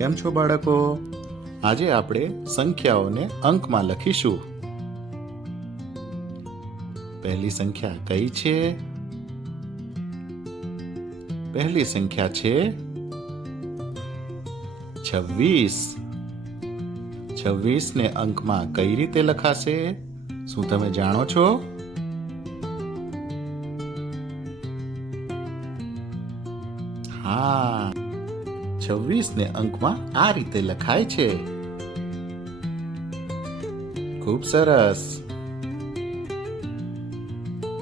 કેમ છો બાળકો? આજે આપણે સંખ્યાઓને અંકમાં લખીશું. પહેલી સંખ્યા કઈ છે? પહેલી સંખ્યા છે 26. 26 ને અંકમાં કઈ રીતે લખાશે? શું તમે જાણો છો? હા, 26 ને અંકમાં આ રીતે લખાય છે. ખૂબ સરસ.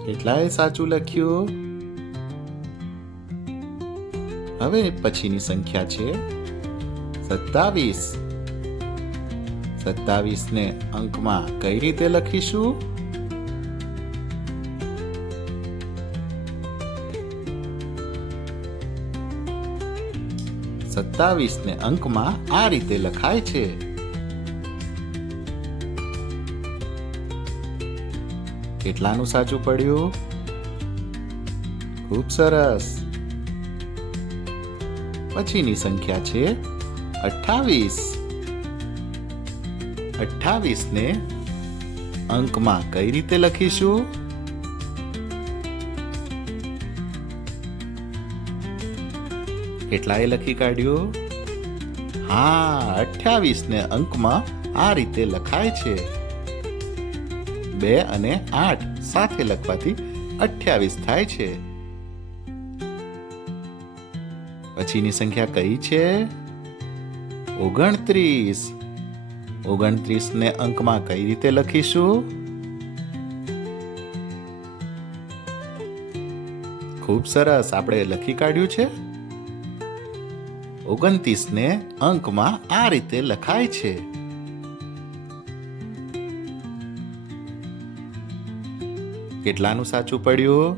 કેટલાએ સાચું લખ્યું? હવે પછીની સંખ્યા છે 27. 27 ને અંકમાં કઈ રીતે લખીશું? સત્તાવીસ ને અંકમાં આ રીતે લખાય છે. કેટલાનું સાચું પડ્યું? ખૂબ સરસ. પછીની સંખ્યા છે 28. 28 ને અંકમાં કઈ રીતે લખીશું? કેટલાએ લખી કાઢ્યું? હા, 28 ને અંકમાં આ રીતે લખાય છે. 2 અને 8 સાથે લખવાથી 28 થાય છે. પછીની સંખ્યા કઈ છે? 29. 29 ને અંકમાં કઈ રીતે લખીશું? ખૂબ સરસ, આપણે લખી કાઢ્યું છે. 29 ને અંકમાં આ રીતે લખાય છે. કેટલાનું સાચું પડ્યું?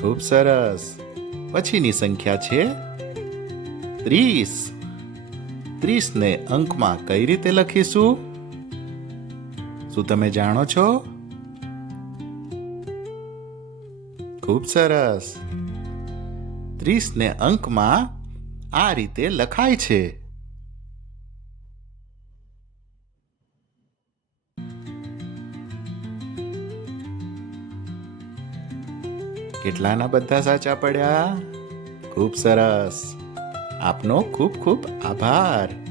ખૂબ સરસ. પછીની સંખ્યા છે 30. 30 ને અંકમાં કઈ રીતે લખીશું? શું તમે જાણો છો? ખૂબ સરસ. 30 ને અંકમાં આ રીતે લખાય છે. કેટલાના બધા સાચા પડ્યા? ખૂબ સરસ. આપનો ખૂબ ખૂબ આભાર.